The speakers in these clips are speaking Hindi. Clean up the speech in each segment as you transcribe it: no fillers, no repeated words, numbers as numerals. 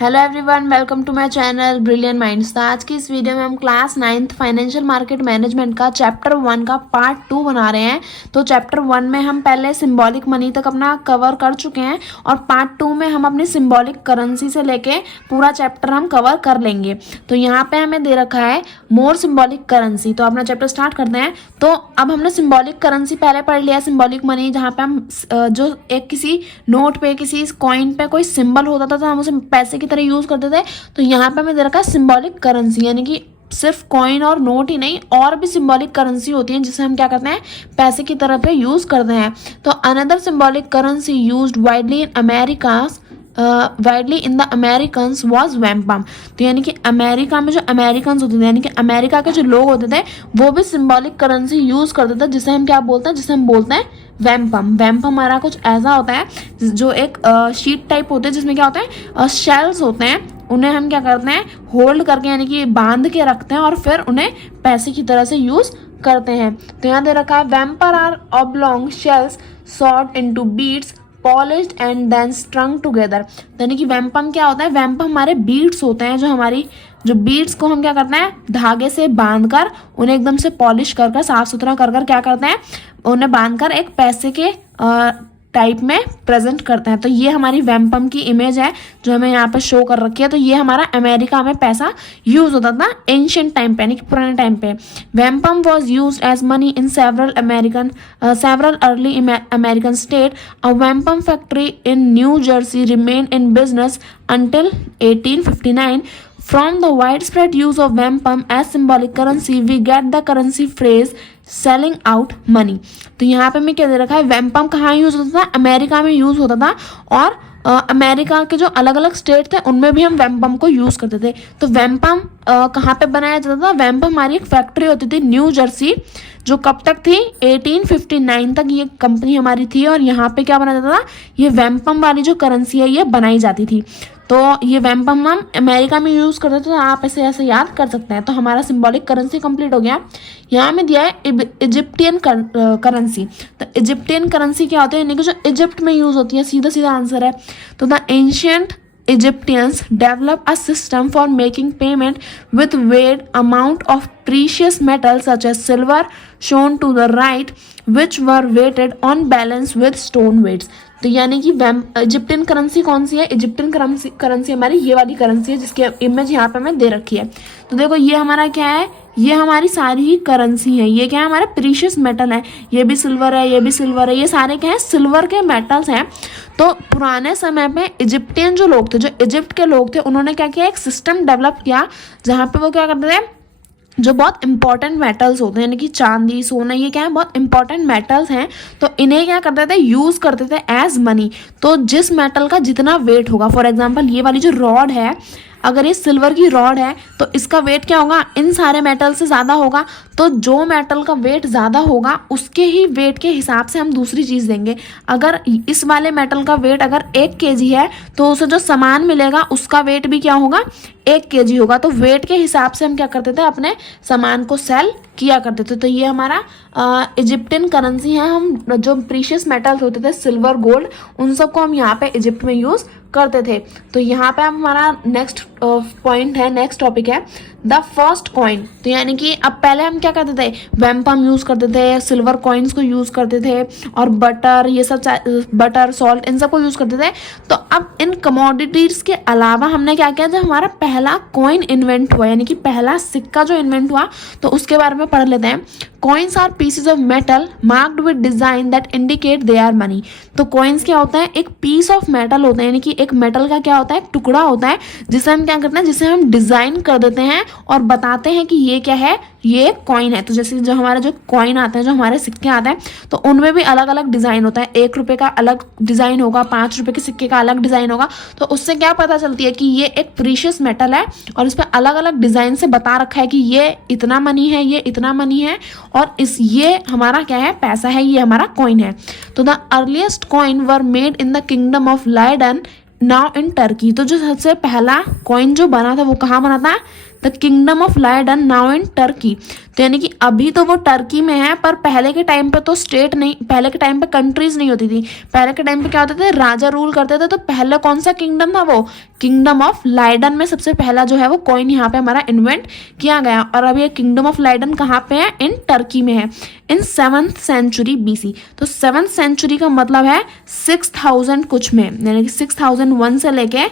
Hello everyone, welcome to my channel brilliant minds. तो आज की इस वीडियो में हम class 9th financial market management का चैप्टर 1 का पार्ट 2 बना रहे हैं। तो चैप्टर 1 में हम पहले सिंबॉलिक मनी तक अपना कवर कर चुके हैं और पार्ट 2 में हम अपनी सिंबॉलिक करेंसी से लेके पूरा चैप्टर हम कवर कर लेंगे। तो यहाँ पे हमें दे रखा है मोर सिंबॉलिक करेंसी। तो अपना चैप्टर स्टार्ट करते हैं। तो अब हमने सिंबॉलिक करेंसी पहले पढ़ लिया, सिंबॉलिक मनी, जहाँ पे हम जो एक किसी नोट पे किसी कॉइन पे कोई सिंबल होता था तो हम उसे पैसे की तरह यूज करते थे। तो यहाँ पे हमें दे रखा है सिंबॉलिक करेंसी, यानी कि सिर्फ कॉइन और नोट ही नहीं, और भी सिंबॉलिक करेंसी होती है जिसे हम क्या करते हैं, पैसे की तरह पे यूज करते हैं। तो another symbolic currency used widely in the Americans was wampum. तो यानी कि अमेरिका में जो अमेरिकन्स होते थे, यानी कि अमेरिका के जो लोग होते थे, वो भी सिंबॉलिक करेंसी यूज करते थे, जिसे हम क्या बोलते हैं, जिसे हम बोलते हैं वैम्पम। वैम्पम हमारा कुछ ऐसा होता है जो एक शीट टाइप होते हैं, जिसमें क्या होता है, शेल्स होते हैं। उन्हें हम क्या करते हैं, होल्ड करके यानी कि बांध के रखते हैं और फिर उन्हें पैसे की तरह से यूज करते हैं। तो यहाँ दे रखा है wampum are oblong shells sort into beads polished and then strung together. यानी कि वैम्पम क्या होता है, वैम्पम हमारे बीड्स होते हैं, जो बीड्स को हम क्या करते हैं, धागे से बांधकर उन्हें एकदम से पॉलिश कर साफ सुथरा कर क्या करते हैं, उन्हें बांधकर एक पैसे के टाइप में प्रेजेंट करते हैं। तो ये हमारी वैम्पम की इमेज है जो हमें यहाँ पे शो कर रखी है। तो ये हमारा अमेरिका में पैसा यूज होता था एंशिएंट टाइम पे, यानी कि पुराने टाइम पे। Wampum was used as money in several early American state. A wampum factory in New Jersey remain in business until 1859. From the widespread use of wampum as symbolic currency, we get the currency phrase selling out money. तो यहाँ पे मैं क्या दे रखा है, वैम्पम कहाँ यूज होता था, अमेरिका में यूज होता था, और अमेरिका के जो अलग अलग स्टेट थे उनमें भी हम वैम्पम को यूज करते थे। तो वैम्पम कहाँ पे बनाया जाता था, वैम्पम हमारी एक फैक्ट्री होती थी न्यू जर्सी, जो कब तक थी, 1859 तक ये कंपनी हमारी थी, और यहाँ पे क्या बना जाता था, ये वैम्पम वाली जो करेंसी है ये बनाई जाती थी। तो ये वैम्पम हम अमेरिका में यूज करते थे, तो आप ऐसे याद कर सकते हैं। तो हमारा सिंबॉलिक करेंसी कंप्लीट हो गया। यहाँ में दिया है इजिप्टियन करेंसी। तो इजिप्टियन करेंसी क्या होती है, यानी कि जो इजिप्ट में यूज होती है, सीधा आंसर है। तो the ancient Egyptians developed a system for making payment with weighed amount of precious metals such as silver, shown to the right, which were weighted on balance with stone weights. तो यानी कि इजिप्टियन करेंसी कौन सी है, इजिप्टियन करेंसी हमारी ये वाली करेंसी है, जिसकी इमेज यहाँ पे हमें दे रखी है। तो देखो ये हमारा क्या है, ये हमारी सारी ही करेंसी है। ये क्या है, हमारे प्रीशियस मेटल है, ये भी सिल्वर है, ये भी सिल्वर है, ये सारे क्या है, सिल्वर के मेटल्स हैं। तो पुराने समय में इजिप्टियन जो लोग थे, जो इजिप्ट के लोग थे, उन्होंने क्या किया, एक सिस्टम डेवलप किया जहाँ पे वो क्या करते थे, जो बहुत इंपॉर्टेंट मेटल्स होते हैं, यानी कि चांदी, सोना, ये क्या है, बहुत इंपॉर्टेंट मेटल्स हैं। तो इन्हें क्या करते थे, यूज करते थे एज मनी। तो जिस मेटल का जितना वेट होगा, फॉर एग्जांपल ये वाली जो रॉड है, अगर ये सिल्वर की रॉड है तो इसका वेट क्या होगा, इन सारे मेटल से ज़्यादा होगा। तो जो मेटल का वेट ज़्यादा होगा उसके ही वेट के हिसाब से हम दूसरी चीज़ देंगे। अगर इस वाले मेटल का वेट अगर 1 kg है तो उसे जो सामान मिलेगा उसका वेट भी क्या होगा, 1 kg होगा। तो वेट के हिसाब से हम क्या करते थे, अपने सामान को सेल किया करते थे। तो ये हमारा इजिप्टियन करेंसी है। हम जो प्रीशियस मेटल्स होते थे, सिल्वर, गोल्ड, उन सबको हम यहाँ पे इजिप्ट में यूज करते थे। तो यहाँ पे हमारा नेक्स्ट पॉइंट है, नेक्स्ट टॉपिक है द फर्स्ट कॉइन। तो यानी कि अब पहले हम क्या करते थे, वैम्पम यूज करते थे, सिल्वर कॉइन्स को यूज करते थे, और बटर, ये सब बटर, सॉल्ट, इन सब को यूज करते थे। तो अब इन कमोडिटीज के अलावा हमने क्या किया, जब हमारा पहला कॉइन इन्वेंट हुआ, यानी कि पहला सिक्का जो इन्वेंट हुआ, तो उसके बारे में पढ़ लेते हैं। Coins are pieces of metal marked with design that indicate they are money. तो कॉइन्स क्या होता है, एक पीस ऑफ मेटल होता है, यानी कि एक मेटल का क्या होता है, एक टुकड़ा होता है, जिसे हम क्या करते हैं, जिसे हम डिजाइन कर देते हैं और बताते हैं कि ये क्या है, ये कॉइन है। तो जैसे जो हमारे जो कॉइन आते हैं, जो हमारे सिक्के आते हैं, तो उनमें भी अलग अलग डिजाइन होता है। 1 रुपए का अलग डिजाइन होगा, 5 रुपए के सिक्के का अलग डिजाइन होगा। तो उससे क्या पता चलती है कि ये एक प्रीशियस मेटल है और इस पर अलग अलग डिजाइन से बता रखा है कि ये इतना मनी है, ये इतना मनी है, और ये हमारा क्या है, पैसा है, ये हमारा कॉइन है। तो the earliest coin were made in the kingdom of Lydia now in Turkey. तो जो सबसे पहला कॉइन जो बना था वो कहाँ बना था, the kingdom of Lydia now in Turkey. तो यानी कि अभी तो वो टर्की में है, पर पहले के टाइम पे तो स्टेट नहीं, पहले के टाइम पे कंट्रीज नहीं होती थी। पहले के टाइम पे क्या होते थे, राजा रूल करते थे। तो पहले कौन सा किंगडम था, वो किंगडम ऑफ लाइडन में सबसे पहला जो है वो कॉइन यहाँ पे हमारा इन्वेंट किया गया। और अब ये किंगडम ऑफ लाइडन कहाँ पे है, इन टर्की में है, इन 7th सेंचुरी BC। तो 7th सेंचुरी का मतलब है 6000 कुछ में, यानी कि 6001 से लेके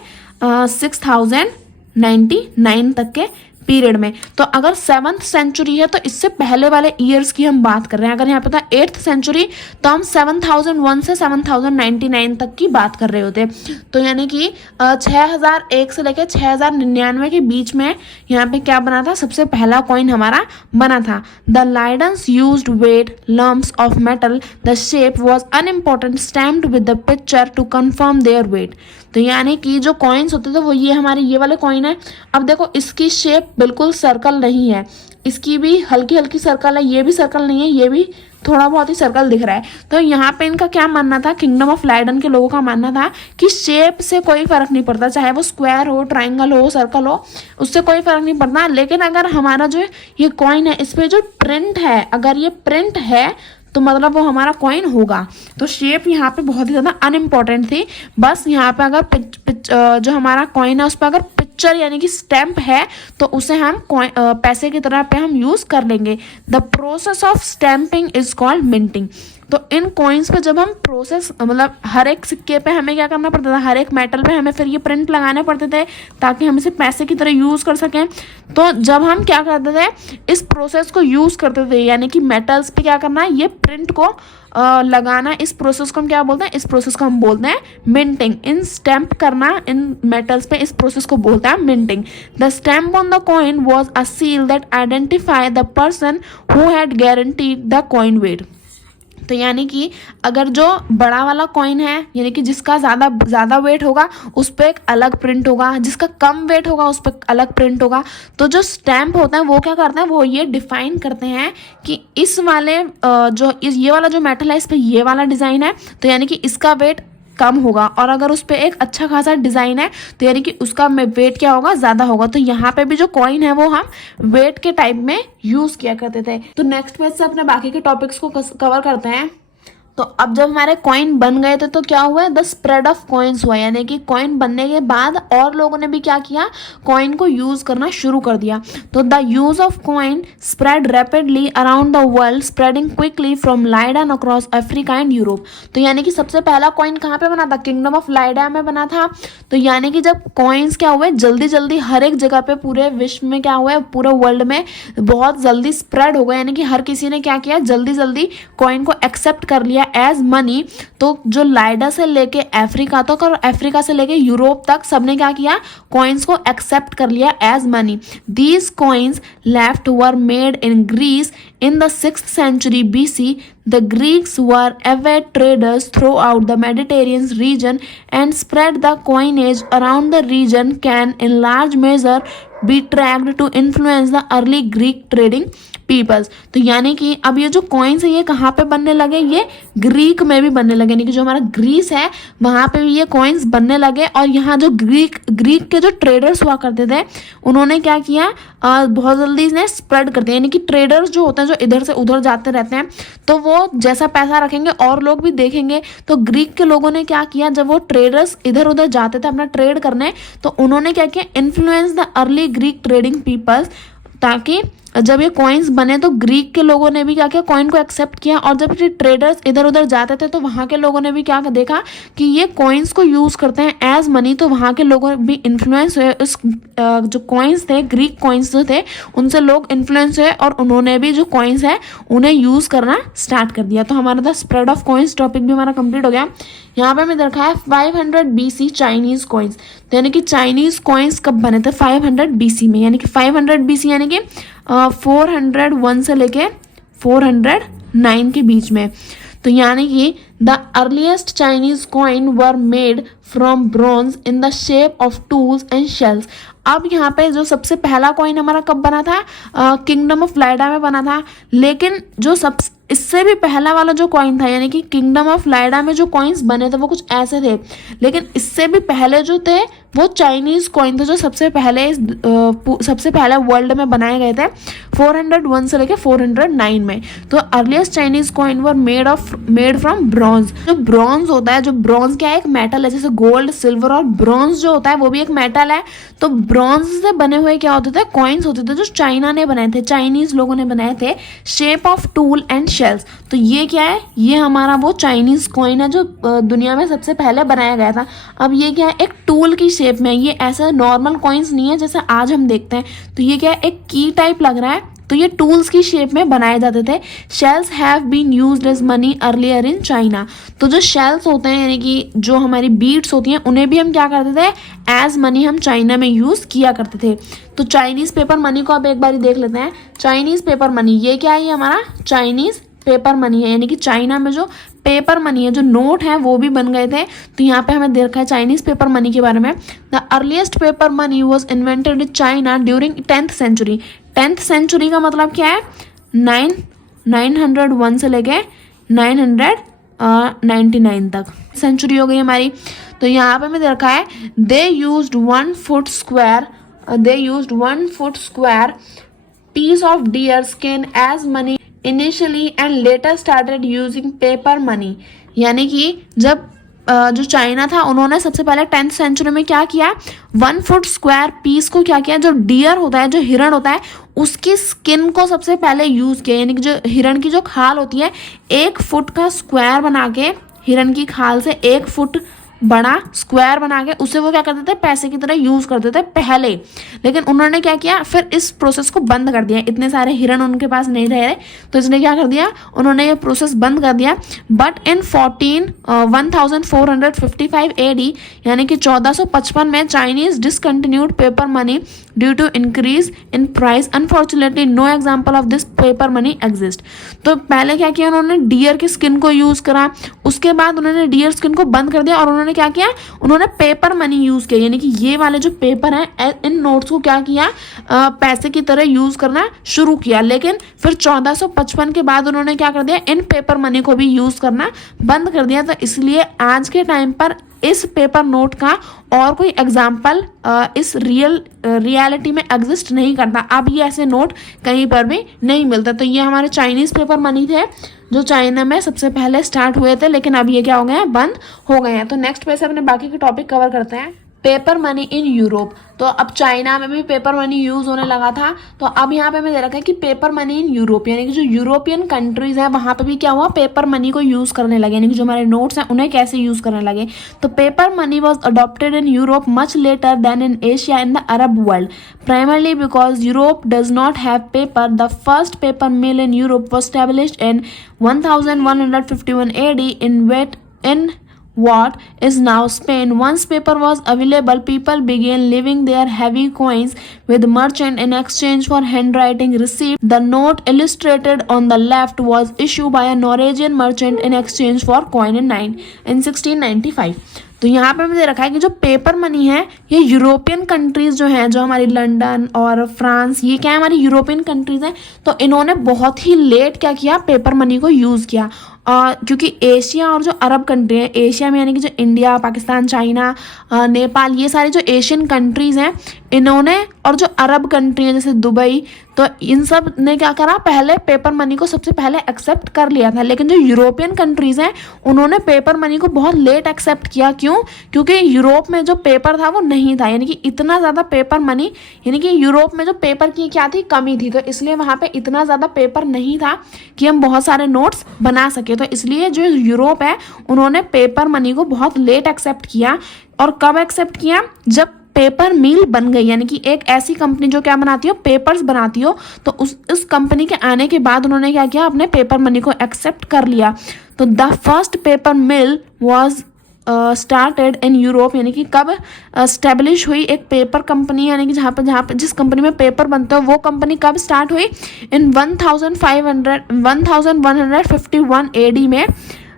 6099 तक के पीरियड में। तो अगर 7th सेंचुरी है तो इससे पहले वाले ईयर्स की हम बात कर रहे हैं। अगर यहाँ पे था 8th सेंचुरी तो हम 7001 से 7099 तक की बात कर रहे होते। तो यानी कि 6001 से लेकर 6099 के बीच में यहाँ पे क्या बना था, सबसे पहला कॉइन हमारा बना था। The Lydians used weight lumps of metal, the shape was unimportant, stamped with the picture to confirm their weight. तो यानी कि जो कॉइन्स होते थे वो ये हमारे ये वाले कॉइन है। अब देखो इसकी शेप बिल्कुल सर्कल नहीं है, इसकी भी हल्की हल्की सर्कल है, ये भी सर्कल नहीं है, ये भी थोड़ा बहुत ही सर्कल दिख रहा है। तो यहाँ पे इनका क्या मानना था, किंगडम ऑफ लाइडन के लोगों का मानना था कि शेप से कोई फर्क नहीं पड़ता, चाहे वो स्क्वायर हो, ट्राइंगल हो, सर्कल हो, उससे कोई फर्क नहीं पड़ता। लेकिन अगर हमारा जो ये कॉइन है इस पे जो प्रिंट है, अगर ये प्रिंट है तो मतलब वो हमारा कॉइन होगा। तो शेप यहाँ पे बहुत ही ज़्यादा अनइम्पॉर्टेंट थी। बस यहाँ पे अगर जो हमारा कॉइन है उस पर अगर पिक्चर यानी कि स्टैम्प है तो उसे हम पैसे की तरह पे हम यूज़ कर लेंगे। The process of stamping is called minting. तो इन कॉइन्स पे जब हम प्रोसेस मतलब हर एक सिक्के पे हमें क्या करना पड़ता था, हर एक मेटल पे हमें फिर ये प्रिंट लगाने पड़ते थे ताकि हम इसे पैसे की तरह यूज़ कर सकें। तो जब हम क्या करते थे, इस प्रोसेस को यूज़ करते थे, यानी कि मेटल्स पे क्या करना है, ये प्रिंट को लगाना, इस प्रोसेस को हम क्या बोलते हैं, इस प्रोसेस को हम बोलते हैं मिंटिंग। इन स्टैम्प करना इन मेटल्स पे, इस प्रोसेस को बोलते हैं minting. The stamp on the coin was a seal that identify the person who had guaranteed the coin weight. तो यानी कि अगर जो बड़ा वाला कॉइन है यानी कि जिसका ज़्यादा वेट होगा उस पर एक अलग प्रिंट होगा, जिसका कम वेट होगा उस पर अलग प्रिंट होगा। तो जो स्टैम्प होता है वो क्या करते हैं, वो ये डिफाइन करते हैं कि इस वाले ये वाला जो मेटल है इस पर ये वाला डिज़ाइन है तो यानी कि इसका वेट कम होगा, और अगर उस पर एक अच्छा खासा डिज़ाइन है तो यानी कि उसका वेट क्या होगा, ज़्यादा होगा। तो यहाँ पे भी जो कॉइन है वो हम वेट के टाइप में यूज़ किया करते थे। तो नेक्स्ट पेज से अपने बाकी के टॉपिक्स को कवर करते हैं। तो अब जब हमारे कॉइन बन गए थे तो क्या हुआ, द स्प्रेड ऑफ कॉइन्स हुआ, यानी कि कॉइन बनने के बाद और लोगों ने भी क्या किया, कॉइन को यूज़ करना शुरू कर दिया। तो the use of coin spread rapidly around the world, spreading quickly from Lydia across Africa and Europe. तो यानी कि सबसे पहला कॉइन कहाँ पे बना था, किंगडम ऑफ लाइडा में बना था। तो यानी कि जब कॉइन्स क्या हुए जल्दी जल्दी हर एक जगह पे पूरे विश्व में क्या हुआ, पूरे वर्ल्ड में बहुत जल्दी स्प्रेड हो गया, यानी कि हर किसी ने क्या किया, जल्दी जल्दी कॉइन को एक्सेप्ट कर लिया एज मनी। तो जो लाइडा से लेके अफ्रीका तक और अफ्रीका से लेके यूरोप तक सबने क्या किया, कॉइन्स को एक्सेप्ट कर लिया as money. These coins left were made in Greece in the 6th century BC. The Greeks were avid traders throughout the Mediterranean region and spread the coinage around the region can in large measure be tracked to influence the early Greek trading peoples. तो यानी कि अब ये जो कॉइन्स है ये कहाँ पे बनने लगे, ये ग्रीक में भी बनने लगे, यानी कि जो हमारा ग्रीस है वहाँ पे भी ये कॉइन्स बनने लगे। और यहाँ जो ग्रीक के जो ट्रेडर्स हुआ करते थे उन्होंने क्या किया, बहुत जल्दी इन्हें स्प्रेड करते हैं, यानी कि ट्रेडर्स जो होते हैं जो इधर से उधर जाते रहते हैं तो वो जैसा पैसा रखेंगे और लोग भी देखेंगे। तो ग्रीक के लोगों ने क्या किया, जब वो ट्रेडर्स इधर उधर जाते थे अपना ट्रेड करने तो उन्होंने क्या किया, influence the early Greek trading peoples, ताकि जब ये कॉइन्स बने तो ग्रीक के लोगों ने भी क्या किया, कॉइन को एक्सेप्ट किया। और जब ये ट्रेडर्स इधर उधर जाते थे तो वहाँ के लोगों ने भी क्या देखा कि ये कॉइन्स को यूज़ करते हैं एज मनी, तो वहाँ के लोगों भी इन्फ्लुएंस हुए। उस जो कॉइन्स थे, ग्रीक कॉइन्स जो थे उनसे लोग इन्फ्लुएंस हुए और उन्होंने भी जो कॉइन्स है उन्हें यूज़ करना स्टार्ट कर दिया। तो हमारा the spread of coins topic भी हमारा कंप्लीट हो गया। यहाँ पे हमें देखा है 500 BC चाइनीज़ कॉइन्स। तो यानी कि चाइनीज़ कॉइन्स कब बने थे, 500 BC में, यानी कि 500 BC यानी कि 401 से लेके 409 के बीच में। तो यानी कि the earliest Chinese coin were made from bronze in the shape of tools and shells. अब यहाँ पे जो सबसे पहला कॉइन हमारा कब बना था, किंगडम ऑफ लाइडा में बना था। लेकिन जो इससे भी पहला वाला जो कॉइन था, यानी कि किंगडम ऑफ लाइडा में जो कॉइन्स बने थे वो कुछ ऐसे थे, लेकिन इससे भी पहले जो थे वो चाइनीज़ कॉइन थे जो सबसे पहले वर्ल्ड में बनाए गए थे 401 से लेके 409 में। तो earliest Chinese coin were made from bronze. जो ब्रॉन्ज होता है, जो ब्रॉन्ज क्या है, एक मेटल है, जैसे गोल्ड, सिल्वर और ब्रॉन्ज जो होता है वो भी एक मेटल है। तो ब्रॉन्ज से बने हुए क्या होते थे, कॉइन्स होते थे जो चाइना ने बनाए थे, चाइनीज लोगों ने बनाए थे, shape of tool and shells. तो ये क्या है, ये हमारा वो चाइनीज कॉइन है जो दुनिया में सबसे पहले बनाया गया था। अब ये क्या है, एक टूल की शेप में, ये ऐसा नॉर्मल कॉइन्स नहीं है जैसे आज हम देखते हैं। तो ये क्या है, एक की टाइप लग रहा है। तो ये टूल्स की शेप में बनाए जाते थे। Shells have been used as money earlier in China. तो जो शेल्स होते हैं यानी कि जो हमारी बीड्स होती हैं उन्हें भी हम क्या करते थे, एज मनी हम चाइना में यूज़ किया करते थे। तो चाइनीज़ पेपर मनी को अब एक बार देख लेते हैं। चाइनीज़ पेपर मनी ये क्या है, ये हमारा चाइनीज़ पेपर मनी है, यानी कि चाइना में जो पेपर मनी है, जो नोट है वो भी बन गए थे। तो यहाँ पे हमें दे रखा है चाइनीज पेपर मनी के बारे में। The earliest paper money was invented in China during 10th century. 10th century का मतलब क्या है, 901 से लेके 999 तक सेंचुरी हो गई हमारी। तो यहाँ पे हमें दे रखा है they used 1 foot square piece of deer skin as money initially and later started using paper money। यानी कि जब जो चाइना था उन्होंने सबसे पहले 10th सेंचुरी में क्या किया, 1 फुट स्क्वायर पीस को क्या किया, जो डियर होता है, जो हिरण होता है, उसकी स्किन को सबसे पहले यूज़ किया। यानी कि जो हिरण की जो खाल होती है, 1 फुट का स्क्वायर बना के, हिरण की खाल से 1 फुट बड़ा स्क्वायर बना के उसे वो क्या करते थे, पैसे की तरह यूज करते थे पहले। लेकिन उन्होंने क्या किया, फिर इस प्रोसेस को बंद कर दिया। इतने सारे हिरण उनके पास नहीं रहे, तो इसने क्या कर दिया, उन्होंने ये प्रोसेस बंद कर दिया। बट इन 1455 AD यानी कि 1455 में Chinese discontinued paper money due to increase in price. Unfortunately no example of this paper money exist. तो पहले क्या किया उन्होंने, डियर की स्किन को यूज करा, उसके बाद उन्होंने डियर स्किन को बंद कर दिया और उन्होंने क्या किया, उन्होंने पेपर मनी यूज किया। यानी कि ये वाले जो पेपर हैं, इन नोट्स को क्या किया, पैसे की तरह यूज करना शुरू किया। लेकिन फिर 1455 के बाद उन्होंने क्या कर दिया, इन पेपर मनी को भी यूज करना बंद कर दिया। तो इसलिए आज के टाइम पर इस पेपर नोट का और कोई एग्जाम्पल इस रियलिटी में एग्जिस्ट नहीं करता। अब ये ऐसे नोट कहीं पर भी नहीं मिलता। तो ये हमारे चाइनीज पेपर मनी थे जो चाइना में सबसे पहले स्टार्ट हुए थे, लेकिन अब ये क्या हो गए हैं, बंद हो गए हैं। तो नेक्स्ट पे से अपने बाकी के टॉपिक कवर करते हैं। Paper money in Europe. तो अब चाइना में भी पेपर मनी यूज होने लगा था। तो अब यहाँ पे हमें दे रखा है कि पेपर मनी इन यूरोप, यानी कि जो यूरोपियन कंट्रीज हैं वहाँ पे भी क्या हुआ, पेपर मनी को यूज करने लगे। यानी कि जो हमारे नोट्स हैं उन्हें कैसे यूज करने लगे। तो paper money was adopted in Europe much later than in Asia in the Arab world, primarily because Europe does not have paper. The first paper mill in Europe was established in 1151 AD in what is now Spain. Once paper was available, people began leaving their heavy coins with merchant in exchange for handwriting receipt. The note illustrated on the left was issued by a Norwegian merchant in exchange for coin in 1695. तो यहाँ पे मुझे रखा है कि जो पेपर मनी है ये यूरोपियन कंट्रीज जो हैं, जो हमारी लंदन और फ्रांस, ये क्या है, हमारी यूरोपियन कंट्रीज हैं। तो इन्होंने बहुत ही लेट क्या किया, पेपर मनी को यूज़ किया। क्योंकि एशिया और जो अरब कंट्री है, एशिया में यानी कि जो इंडिया, पाकिस्तान, चाइना, नेपाल, ये सारी जो एशियन कंट्रीज़ हैं इन्होंने, और जो अरब कंट्री हैं जैसे दुबई, तो इन सब ने क्या करा, पहले पेपर मनी को सबसे पहले एक्सेप्ट कर लिया था। लेकिन जो यूरोपियन कंट्रीज़ हैं उन्होंने पेपर मनी को बहुत लेट एक्सेप्ट किया। क्यों? क्योंकि यूरोप में जो पेपर था वो नहीं था, यानी कि इतना ज़्यादा पेपर मनी, यानी कि यूरोप में जो पेपर की क्या थी, कमी थी। तो इसलिए वहाँ पे इतना ज़्यादा पेपर नहीं था कि हम बहुत सारे नोट्स बना सके। तो इसलिए जो यूरोप है उन्होंने पेपर मनी को बहुत लेट एक्सेप्ट किया। और कब एक्सेप्ट किया? जब पेपर मिल बन गई, यानी कि एक ऐसी कंपनी जो क्या बनाती हो, पेपर्स बनाती हो। तो उस कंपनी के आने के बाद उन्होंने क्या किया, अपने पेपर मनी को एक्सेप्ट कर लिया। तो the first paper mill was started in Europe, यानी कि कब स्टैब्लिश हुई एक पेपर कंपनी, यानी कि जहाँ पे जिस कंपनी में पेपर बनते हो वो कंपनी कब स्टार्ट हुई, इन 1151 AD में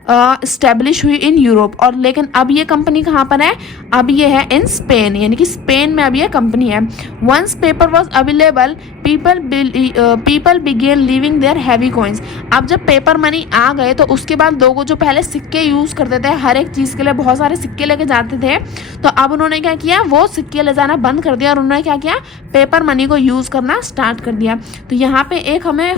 स्टेब्लिश हुई इन यूरोप, और लेकिन अब ये कंपनी कहाँ पर है, अब ये है इन स्पेन, यानी कि स्पेन में अब ये कंपनी है। Once paper was available people began leaving their heavy coins. अब जब पेपर मनी आ गए तो उसके बाद लोगों जो पहले सिक्के यूज़ करते थे, हर एक चीज़ के लिए बहुत सारे सिक्के लेके जाते थे, तो अब उन्होंने क्या किया, वो सिक्के ले जाना बंद कर दिया और उन्होंने क्या किया, पेपर मनी को यूज़ करना स्टार्ट कर दिया। तो यहाँ पे एक हमें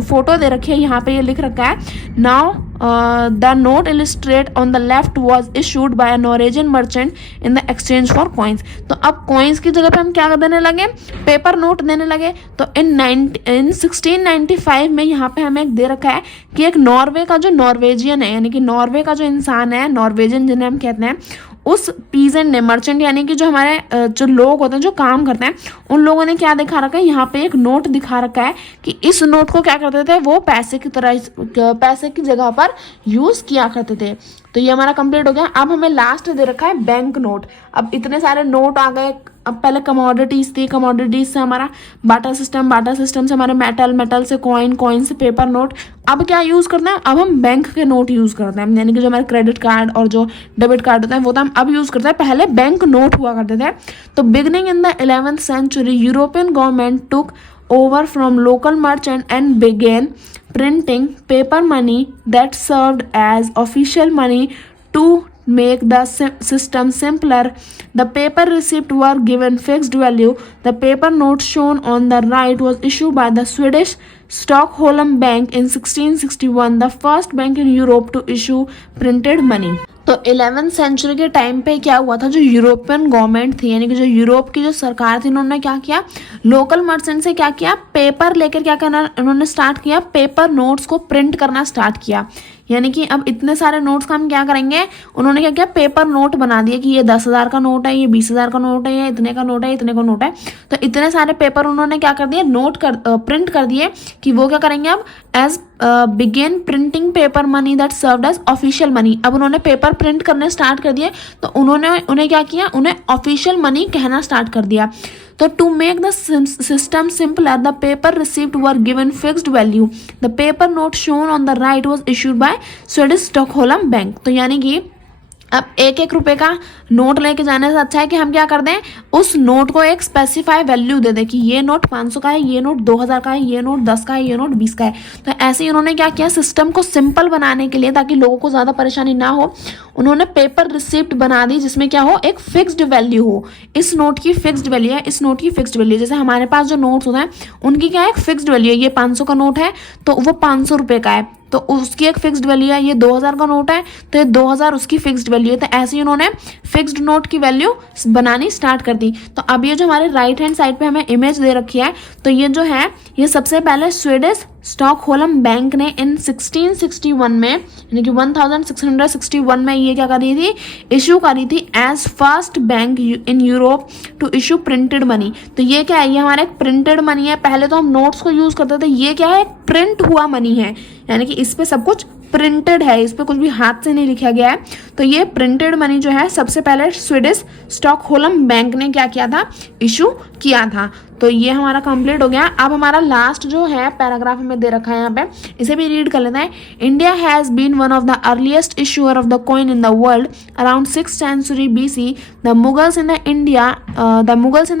फोटो दे रखी है, यहाँ पे ये लिख रखा है, now the note illustrate on the left was issued bye a Norwegian merchant in the exchange for coins. तो अब कॉइन्स की जगह पे हम क्या देने लगे, पेपर नोट देने लगे। तो इन 1695 में यहाँ पे हमें एक दे रखा है कि एक नॉर्वे का जो नॉर्वेजियन है, यानी कि नॉर्वे का जो इंसान है, नॉर्वेजियन जिन्हें हम कहते हैं, उस पीजेंट ने, मर्चेंट यानी कि जो हमारे जो लोग होते हैं जो काम करते हैं, उन लोगों ने क्या दिखा रखा है, यहाँ पे एक नोट दिखा रखा है कि इस नोट को क्या करते थे, वो पैसे की तरह, पैसे की जगह पर यूज किया करते थे। तो ये हमारा कंप्लीट हो गया। अब हमें लास्ट दे रखा है बैंक नोट। अब इतने सारे नोट आ गए। अब पहले कमोडिटीज थी, कमोडिटीज से हमारा बाटा सिस्टम से हमारे मेटल से कॉइन से पेपर नोट। अब क्या यूज करते हैं, अब हम बैंक के नोट यूज करते हैं, यानी कि जो हमारे क्रेडिट कार्ड और जो डेबिट कार्ड होता है वो तो हम अब यूज करते हैं, पहले बैंक नोट हुआ करते थे। तो beginning in the 11th century European government took over from local merchant and began printing paper money that served as official money to make the system simpler. The paper receipts were given fixed value. The paper note shown on the right was issued by the Swedish Stockholm Bank in 1661, the first bank in Europe to issue printed money. तो 11th सेंचुरी के टाइम पे क्या हुआ था, जो यूरोपियन गवर्नमेंट थी, यानी कि जो यूरोप की जो सरकार थी, उन्होंने क्या किया, लोकल मर्चेंट से क्या किया, पेपर लेकर क्या करना उन्होंने स्टार्ट किया, पेपर नोट्स को प्रिंट करना स्टार्ट किया। यानी कि अब इतने सारे नोट्स का हम क्या करेंगे, उन्होंने क्या किया, पेपर नोट बना दिए कि ये 10,000 का नोट है, ये 20,000 का नोट है, ये इतने का नोट है, इतने का नोट है। तो इतने सारे पेपर उन्होंने क्या कर दिए, प्रिंट कर दिए कि वो क्या करेंगे, अब as began printing paper money that served as official money. अब उन्होंने पेपर प्रिंट करने स्टार्ट कर दिए, तो उन्हें क्या किया, उन्हें ऑफिशियल मनी कहना स्टार्ट कर दिया। तो to make the system simpler, the paper received were given fixed value. The paper note shown on the right was issued by Swedish Stockholm bank. तो यानी कि अब 1-1 रुपए का नोट लेके जाने से अच्छा है कि हम क्या कर दें, उस नोट को एक स्पेसिफाई वैल्यू दे दें कि ये नोट 500 का है, ये नोट 2000 का है, ये नोट 10 का है, ये नोट 20 का है। तो ऐसे ही उन्होंने क्या किया, सिस्टम को सिंपल बनाने के लिए, ताकि लोगों को ज़्यादा परेशानी ना हो, उन्होंने पेपर रिसिप्ट बना दी जिसमें क्या हो, एक फिक्स्ड वैल्यू हो। इस नोट की फिक्स्ड वैल्यू है, इस नोट की फिक्स्ड वैल्यू। जैसे हमारे पास जो नोट्स होते हैं उनकी क्या है, एक फिक्स्ड वैल्यू है। ये 500 का नोट है तो वो 500 रुपये का है, तो उसकी एक फिक्स्ड वैल्यू है। ये 2000 का नोट है तो ये 2000 उसकी फिक्स्ड वैल्यू है। तो ऐसे ही उन्होंने फिक्स्ड नोट की वैल्यू बनानी स्टार्ट कर दी। तो अब ये जो हमारे राइट हैंड साइड पे हमें इमेज दे रखी है, तो ये जो है, ये सबसे पहले स्वीडिश स्टॉकहोल्म बैंक ने इन 1661 में, यानी कि 1661 में ये क्या करी थी, इशू करी थी as first bank in Europe to issue printed money. तो ये क्या है, ये हमारा एक प्रिंटेड मनी है। पहले तो हम नोट्स को यूज करते थे, ये क्या है, प्रिंट हुआ मनी है, यानी कि इस पे सब कुछ प्रिंटेड है, इस पे कुछ भी हाथ से नहीं लिखा गया है। तो ये प्रिंटेड मनी जो है सबसे पहले स्वीडिश स्टॉकहोल्म बैंक ने क्या किया था, इशू किया था। तो ये हमारा कंप्लीट हो गया। अब हमारा लास्ट जो है पैराग्राफ हमें दे रखा है यहाँ पे, इसे भी रीड कर लेते हैं। India has been one of the earliest issuer of the coin in the world around 6th century BC. The Mughals in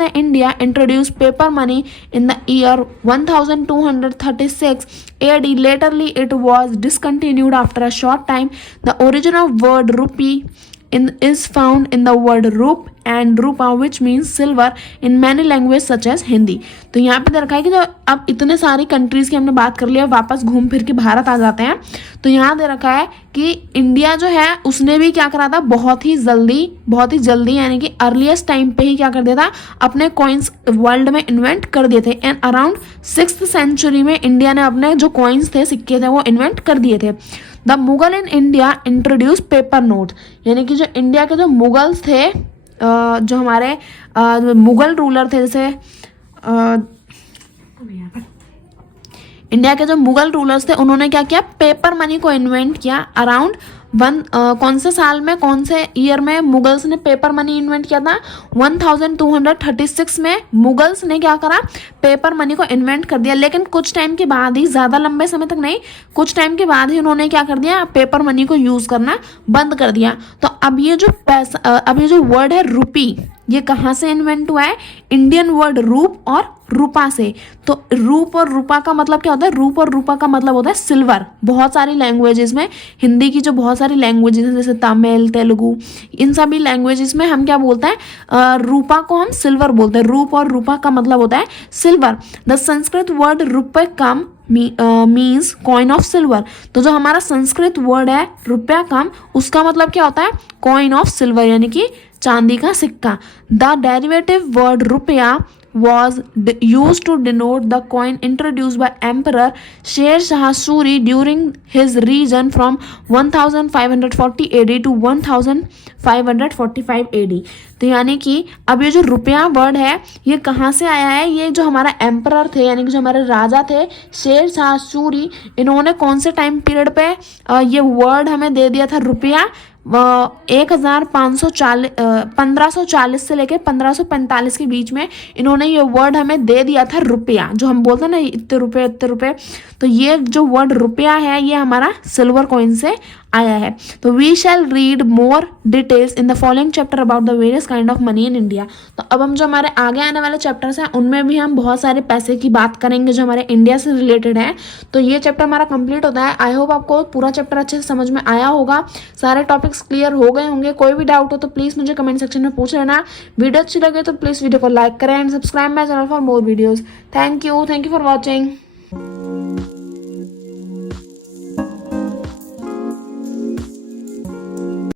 the India introduced paper money in the year 1236 AD. Laterly, it was discontinued after a short time. The origin of word rupee is found in the word rup and rupa, which means silver in many languages such as Hindi. तो यहाँ पे दे रखा है कि जो अब इतने सारी कंट्रीज की हमने बात कर लिया, वापस घूम फिर के भारत आ जाते हैं। तो यहाँ दे रखा है कि इंडिया जो है उसने भी क्या करा था, बहुत ही जल्दी यानी कि अर्लीस्ट टाइम पे ही क्या कर दिया था, अपने कॉइन्स वर्ल्ड में इन्वेंट कर दिए थे। एंड अराउंड 6th century में इंडिया ने अपने जो कॉइन्स थे, सिक्के थे, वो इन्वेंट कर दिए थे। The Mughal in India introduce paper note, यानी कि जो इंडिया के जो मुगल्स थे, जो हमारे मुगल रूलर थे, जैसे इंडिया के जो मुगल रूलर्स थे, उन्होंने क्या किया, पेपर मनी को इन्वेंट किया अराउंड कौन से साल में, कौन से ईयर में मुगल्स ने पेपर मनी इन्वेंट किया था? 1236 में मुगल्स ने क्या करा? पेपर मनी को इन्वेंट कर दिया। लेकिन कुछ टाइम के बाद ही, ज़्यादा लंबे समय तक नहीं, कुछ टाइम के बाद ही उन्होंने क्या कर दिया? पेपर मनी को यूज़ करना बंद कर दिया। तो अब ये जो पैसा, अब ये जो वर्ड है रुपी, ये कहाँ से इन्वेंट हुआ है? इंडियन वर्ड रूप और रूपा से। तो रूप और रूपा का मतलब क्या होता है? रूप और रूपा का मतलब होता है सिल्वर। बहुत सारी लैंग्वेजेस में, हिंदी की जो बहुत सारी लैंग्वेजेस हैं जैसे तमिल, तेलुगु, इन सभी लैंग्वेजेस में हम क्या बोलते हैं? रूपा को हम सिल्वर बोलते हैं। रूप और रूपा का मतलब होता है सिल्वर। द संस्कृत वर्ड रुपये come means coin of silver. तो जो हमारा संस्कृत वर्ड है रुपया कम, उसका मतलब क्या होता है? कॉइन ऑफ सिल्वर, यानी कि चांदी का सिक्का। द डेरिवेटिव वर्ड रुपया was used to denote the coin introduced by Emperor Sher Shah Suri during his reign from 1540 AD to 1545 AD। तो यानी कि अब ये जो रुपया वर्ड है ये कहाँ से आया है? ये जो हमारा एम्परर थे, यानी कि जो हमारे राजा थे शेर शाह सूरी, इन्होंने कौन से टाइम पीरियड पे ये वर्ड हमें दे दिया था रुपया? 1540 से लेकर 1545 के बीच में इन्होंने ये वर्ड हमें दे दिया था रुपया। जो हम बोलते हैं ना इतने रुपए इतने रुपए, तो ये जो वर्ड रुपया है ये हमारा सिल्वर कॉइन से आया है। तो we shall read more details in the following chapter about the various kind of money in India. तो अब हम जो हमारे आगे आने वाले चैप्टर्स हैं उनमें भी हम बहुत सारे पैसे की बात करेंगे जो हमारे इंडिया से रिलेटेड है। तो ये चैप्टर हमारा कंप्लीट होता है। आई होप आपको पूरा चैप्टर अच्छे से समझ में आया होगा, सारे टॉपिक्स क्लियर हो गए होंगे। कोई भी डाउट हो तो प्लीज़ मुझे कमेंट सेक्शन में पूछ लेना। वीडियो अच्छी लगे तो प्लीज़ वीडियो को लाइक करें and subscribe my channel for more videos. Thank you for watching.